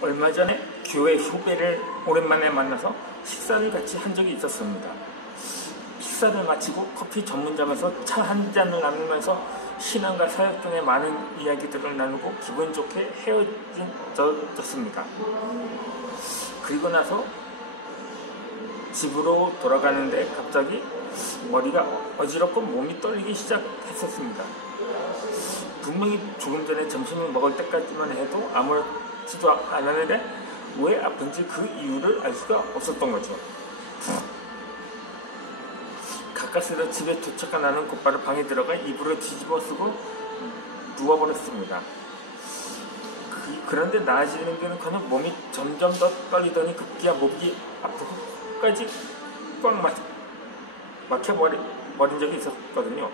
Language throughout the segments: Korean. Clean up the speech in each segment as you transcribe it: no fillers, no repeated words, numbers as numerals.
얼마 전에 교회 후배를 오랜만에 만나서 식사를 같이 한 적이 있었습니다. 식사를 마치고 커피 전문점에서 차 한 잔을 나누면서 신앙과 사역 등의 많은 이야기들을 나누고 기분 좋게 헤어졌습니다. 그리고 나서 집으로 돌아가는데 갑자기 머리가 어지럽고 몸이 떨리기 시작했었습니다. 분명히 조금 전에 점심을 먹을 때까지만 해도 아무렇지도 않았는데 왜 아픈지 그 이유를 알 수가 없었던 거죠. 가까스로 집에 도착한 나는 곧바로 방에 들어가 이불을 뒤집어 쓰고 누워버렸습니다. 그런데 나아지는 게는커녕 몸이 점점 더 떨리더니 급기야 목이 아프고 끝까지 꽉 막혀버린 적이 있었거든요.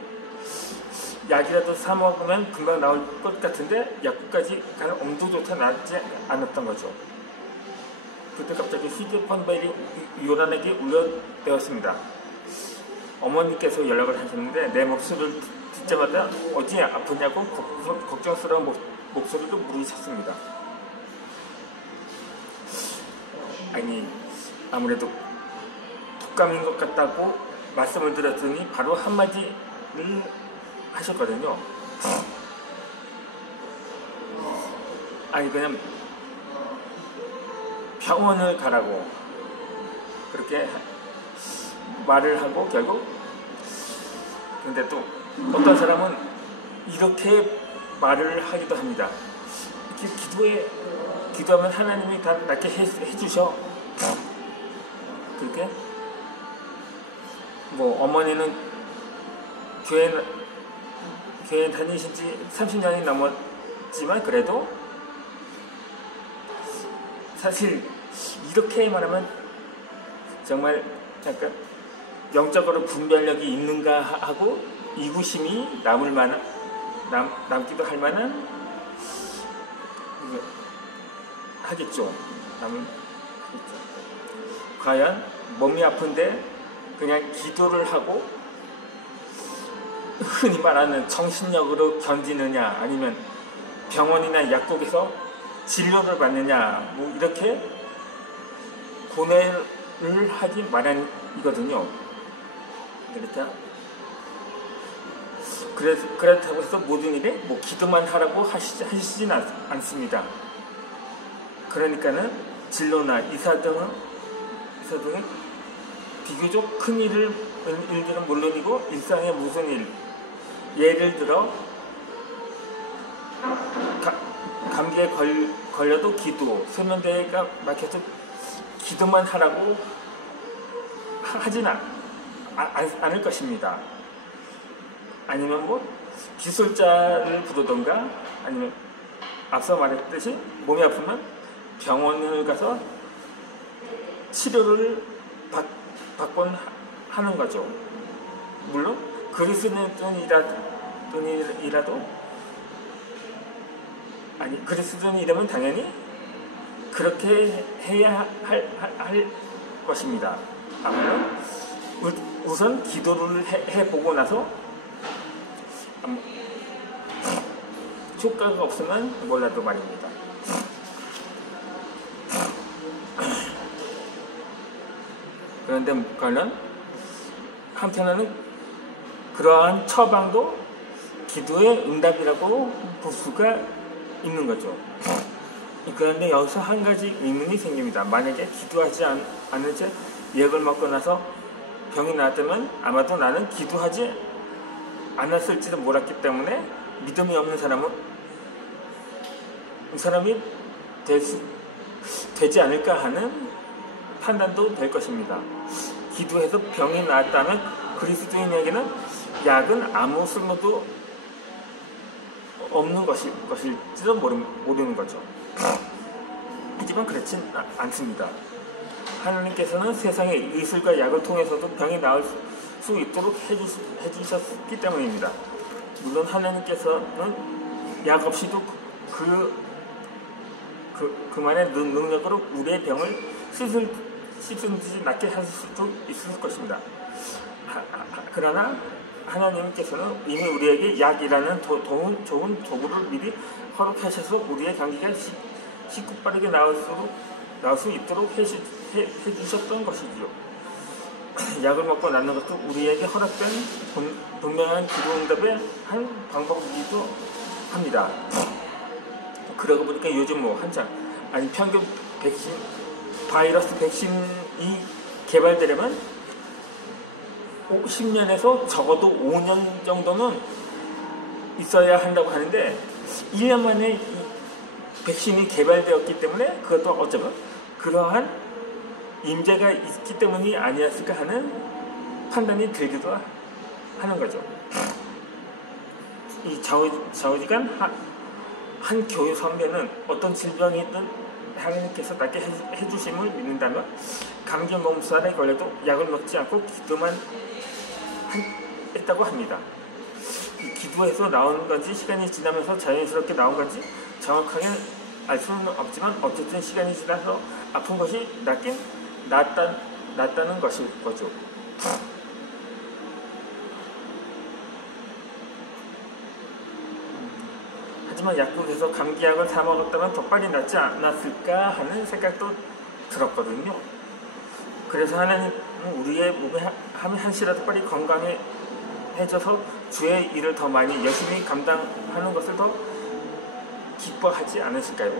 약이라도 사 먹으면 금방 나올 것 같은데 약국까지 가는 엄두조차 나지 않았던 거죠. 그때 갑자기 휴대폰 벨이 요란하게 울려대었습니다. 어머니께서 연락을 하셨는데 내 목소리를 듣자마자 어디 아프냐고 걱정스러운 목소리로 물으셨습니다. 아니 아무래도 독감인 것 같다고 말씀을 드렸더니 바로 한마디를 하셨거든요. 아니 그냥 병원을 가라고 그렇게 말을 하고 결국 근데 또 어떤 사람은 이렇게 말을 하기도 합니다. 이렇게 기도하면 하나님이 다 낫게 해주셔. 그렇게 뭐 어머니는 교회 다니신 지 30년이 넘었지만 그래도 사실 이렇게 말하면 정말 잠깐 영적으로 분별력이 있는가 하고 이구심이 남기도 할 만한 하겠죠. 과연 몸이 아픈데 그냥 기도를 하고 흔히 말하는 정신력으로 견디느냐 아니면 병원이나 약국에서 진료를 받느냐 뭐 이렇게 고뇌를 하기 마련이거든요. 그렇다고 해서 모든 일에 뭐 기도만 하라고 하시진 않습니다. 그러니까는 진로나 이사 등의 비교적 큰 일들은 물론이고 일상의 무슨 일, 예를 들어 감기에 걸려도 기도, 세면대가 막혀도 기도만 하라고 하진 않을 것입니다. 아니면 뭐 기술자를 부르던가 아니면 앞서 말했듯이 몸이 아프면 병원을 가서 치료를 받곤 하는 거죠. 물론 그리스도인이라면 당연히 그렇게 해야 할 것입니다. 아무래도 우선 기도를 해보고 나서 효과가 없으면 몰라도 말입니다. 그런데 한편에는 그러한 처방도 기도의 응답이라고 볼 수가 있는 거죠. 그런데 여기서 한 가지 의문이 생깁니다. 만약에 기도하지 않은 채 약을 먹고 나서 병이 나았다면 아마도 나는 기도하지 않았을지도 몰랐기 때문에 믿음이 없는 사람이 되지 않을까 하는 판단도 될 것입니다. 기도해서 병이 나았다면 그리스도인에게는 약은 아무 쓸모도 없는 것일지도 모르는 거죠. 하지만 그렇진 않습니다. 하나님께서는 세상의 의술과 약을 통해서도 병이 나을 수 있도록 해주셨기 때문입니다. 물론 하나님께서는 약 없이도 그만의 능력으로 우리의 병을 씻은듯이 낫게 할 수도 있을 것입니다. 그러나 하나님께서는 이미 우리에게 약이라는 좋은 도구를 미리 허락하셔서 우리의 감기가 쉽고 빠르게 나올 수 있도록 해주셨던 것이지요. 약을 먹고 낫는 것도 우리에게 허락된 분명한 기도응답의 한 방법이기도 합니다. 그러고 보니까 요즘 한창 평균 바이러스 백신이 개발되려면 10년에서 적어도 5년 정도는 있어야 한다고 하는데 1년 만에 이 백신이 개발되었기 때문에 그것도 어쩌면 그러한 임재가 있기 때문이 아니었을까 하는 판단이 들기도 하는 거죠. 이 좌우지간 한 교유 선배는 어떤 질병이든 하나님께서 낫게 해주심을 믿는다면 감기 몸살에 걸려도 약을 먹지 않고 기도만 했다고 합니다. 이 기도에서 나온 건지 시간이 지나면서 자연스럽게 나온 건지 정확하게 알 수는 없지만 어쨌든 시간이 지나서 아픈 것이 낫다는 것일 거죠. 하지만 약국에서 감기약을 사 먹었다면 더 빨리 낫지 않았을까 하는 생각도 들었거든요. 그래서 하나님은 우리의 몸에 한시라도 빨리 건강해져서 주의 일을 더 많이 열심히 감당하는 것을 더 기뻐하지 않으실까요?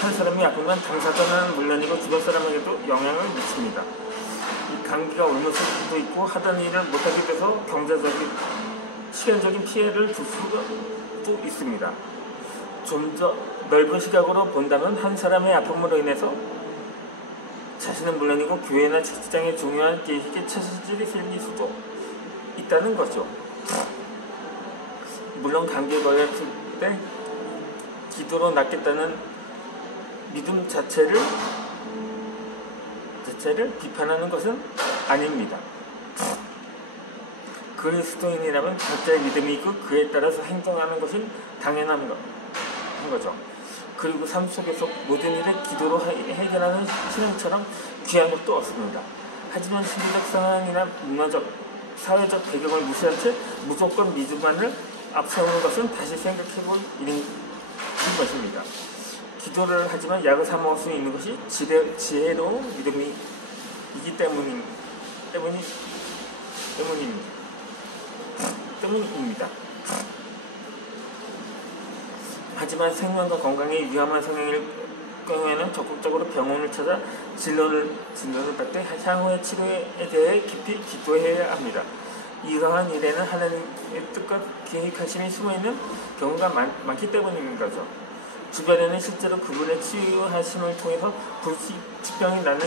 한 사람이 아프면 당사자는 물론이고 주변 사람에게도 영향을 미칩니다. 이 감기가 옮을 수도 있고 하던 일을 못하게 돼서 경제적인 시간적인 피해를 줄 수도 있습니다. 좀 더 넓은 시각으로 본다면 한 사람의 아픔으로 인해서 자신은 물론이고 교회나 직장의 중요한 계획에 차질이 생길 수도 있다는 거죠. 물론 감기에 걸렸을 때 기도로 낫겠다는 믿음 자체를 비판하는 것은 아닙니다. 그리스도인이라면 각자의 믿음이 있고 그에 따라서 행동하는 것은 당연한 거죠. 그리고 삶 속에서 모든 일을 기도로 해결하는 신앙처럼 귀한 것도 없습니다. 하지만 시대적 상황이나 문화적, 사회적 배경을 무시한 채 무조건 믿음만을 앞세우는 것은 다시 생각해볼 일인 것입니다. 기도를 하지만 약을 사 먹을 수 있는 것이 지혜로운 믿음이기 때문입니다. 하지만 생명과 건강에 위험한 성향일 경우에는 적극적으로 병원을 찾아 진료를 받되 향후의 치료에 대해 깊이 기도해야 합니다. 이러한 일에는 하나님의 뜻과 계획하심이 숨어있는 경우가 많기 때문인 거죠. 주변에는 실제로 그분의 치유하심을 통해서 질병이 낫는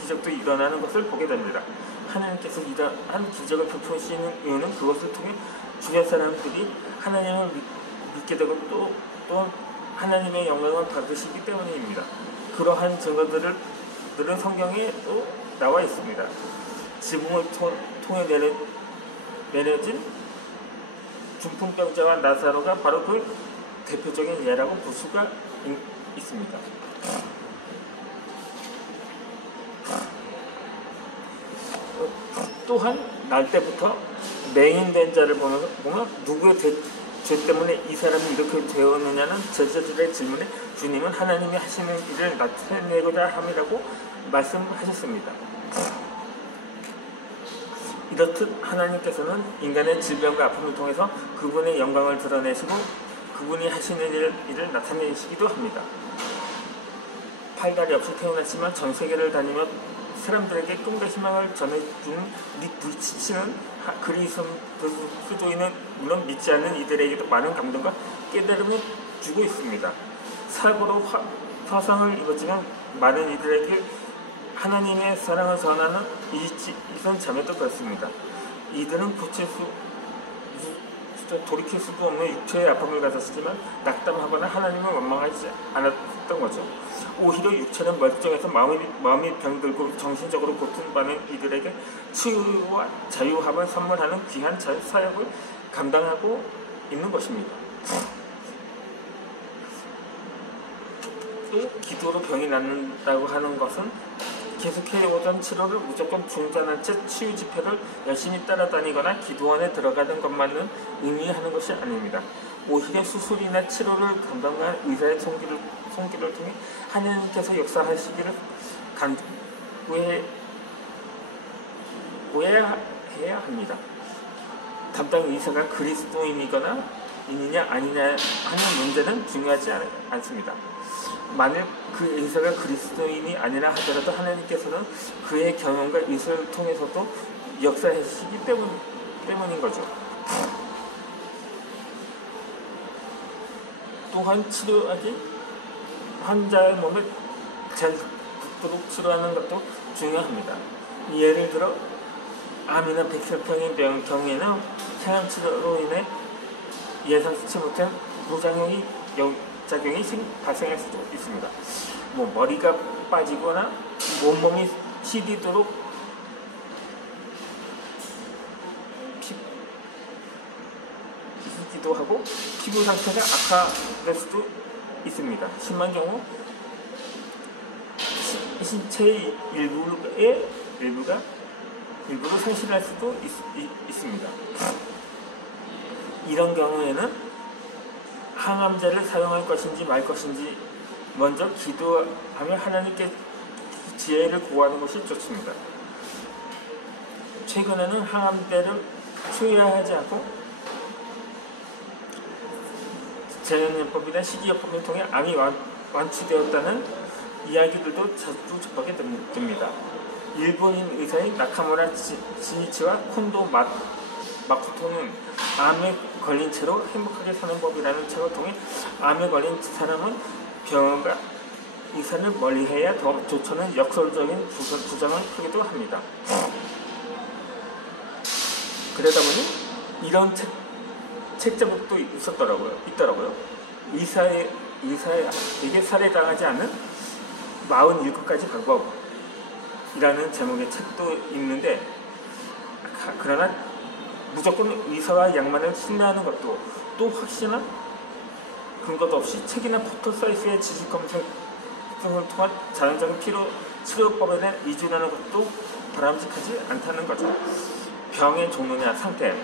기적도 일어나는 것을 보게 됩니다. 하나님께서 이러한 기적을 베푸시는 이유는 그것을 통해 주변 사람들이 하나님을 믿게 되고 또 하나님의 영광을 받으시기 때문입니다. 그러한 증거들은 성경에 또 나와 있습니다. 지붕을 통해 내려진 중풍병자와 나사로가 바로 그 대표적인 예라고 볼 수가 있습니다. 또한 날 때부터 맹인된 자를 보면 누구의 죄 때문에 이 사람이 이렇게 되었느냐는 제자들의 질문에 주님은 하나님이 하시는 일을 나타내고자 함이라고 말씀하셨습니다. 이렇듯 하나님께서는 인간의 질병과 아픔을 통해서 그분의 영광을 드러내시고 그분이 하시는 일을 나타내시기도 합니다. 팔다리 없이 태어났지만 전 세계를 다니며 사람들에게 꿈과 희망을 전해주는 불치치는 그리스도인은 물론 믿지 않는 이들에게도 많은 감동과 깨달음을 주고 있습니다. 사고로 화상을 입었지만 많은 이들에게 하나님의 사랑을 전하는 이선 자매도 그렇습니다. 이들은 돌이킬 수도 없는 육체의 아픔을 가졌지만 낙담하거나 하나님을 원망하지 않았던 거죠. 오히려 육체는 멀쩡해서 마음이 병들고 정신적으로 고통받는 이들에게 치유와 자유함을 선물하는 귀한 사역을 감당하고 있는 것입니다. 또 기도로 병이 낫는다고 하는 것은 계속해오던 치료를 무조건 중단한 채 치유 집회를 열심히 따라다니거나 기도원에 들어가는 것만은 의미하는 것이 아닙니다. 오히려 수술이나 치료를 감당한 의사의 손길을 통해 하나님께서 역사하시기를 간구해야 합니다. 담당 의사가 그리스도인이냐 아니냐 하는 문제는 중요하지 않습니다. 만일 그 의사가 그리스도인이 아니라 하더라도 하나님께서는 그의 경험과 의술을 통해서도 역사하시기 때문인 거죠. 또한 치료하기 환자의 몸을 잘 붙도록 치료하는 것도 중요합니다. 예를 들어 암이나 백혈병의 경우에는 항암치료로 인해 예상치 못한 부작용이 발생할 수도 있습니다. 머리가 빠지거나 온몸이 시리도록 피기도 하고 피부 상태가 악화될 수도 있습니다. 심한 경우 신체의 일부를 상실할 수도 있습니다. 이런 경우에는 항암제를 사용할 것인지 말 것인지 먼저 기도하며 하나님께 지혜를 구하는 것이 좋습니다. 최근에는 항암제를 투여하지 않고 재련연법이나 식이요법을 통해 암이 완치되었다는 이야기들도 자주 접하게 됩니다. 일본인 의사인 나카무라 지니치와 콘도 마코토는 암에 걸린 채로 행복하게 사는 법이라는 책을 통해 암에 걸린 사람은 병원과 의사를 멀리해야 더 좋다는 역설적인 주장을 하기도 합니다. 그러다 보니 이런 책 제목도 있더라고요. 의사에게 살해당하지 않는 47가지 방법이라는 제목의 책도 있는데, 그러나 무조건 의사와 약만을 신뢰하는 것도, 또 확신한 근거도 없이 책이나 포털사이트의 지식 검색 등을 통한 자연적인 치료법에 대한 의존하는 것도 바람직하지 않다는 거죠. 병의 종류나 상태,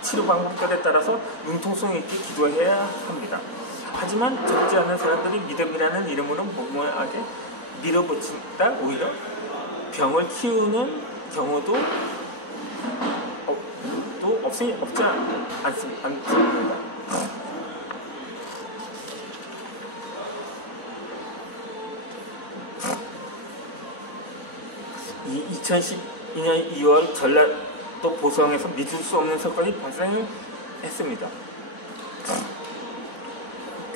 치료 방법들에 따라서 융통성 있게 기도해야 합니다. 하지만 적지 않은 사람들이 믿음이라는 이름으로 무모하게 밀어붙인다 오히려 병을 키우는 경우도 없지 않습니다. 2012년 2월 전라도 보성에서 믿을 수 없는 사건이 발생했습니다.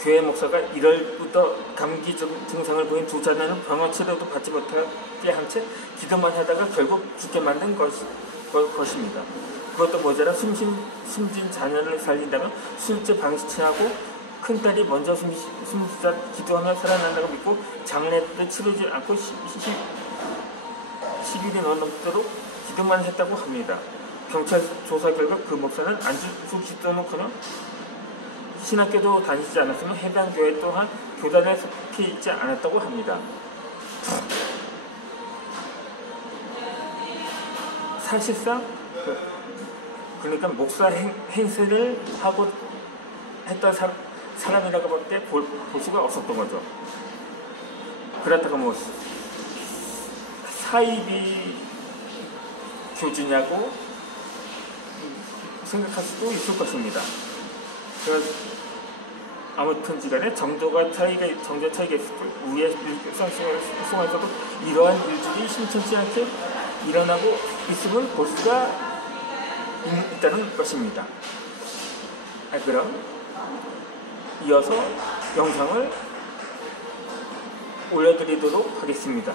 교회 목사가 1월부터 감기 증상을 보인 두 자녀는 병원 치료도 받지 못하게 한 채 기도만 하다가 결국 죽게 만든 것입니다. 그것도 모자라 숨진 자녀를 살린다면 술죄 방치하고 큰딸이 먼저 숨지자 기도하며 살아난다고 믿고 장례도 치르지 않고 10일이 넘도록 기도만 했다고 합니다. 경찰 조사 결과 그 목사는 안주 기도는커녕 신학교도 다니지 않았으며 해당 교회 또한 교단에 속해 있지 않았다고 합니다. 사실상 그러니까 목사 행세를 하고 했던 사람이라고 볼 때 볼 수가 없었던 거죠. 그렇다고 사이비 교주냐고 생각할 수도 있을 것입니다. 아무튼지간에 정도 차이가 있을 거예요. 우리의 일상생활에서도 이러한 일들이 심천치 않게 일어나고 있음을 볼 수가 있다는 것입니다. 그럼 이어서 영상을 올려드리도록 하겠습니다.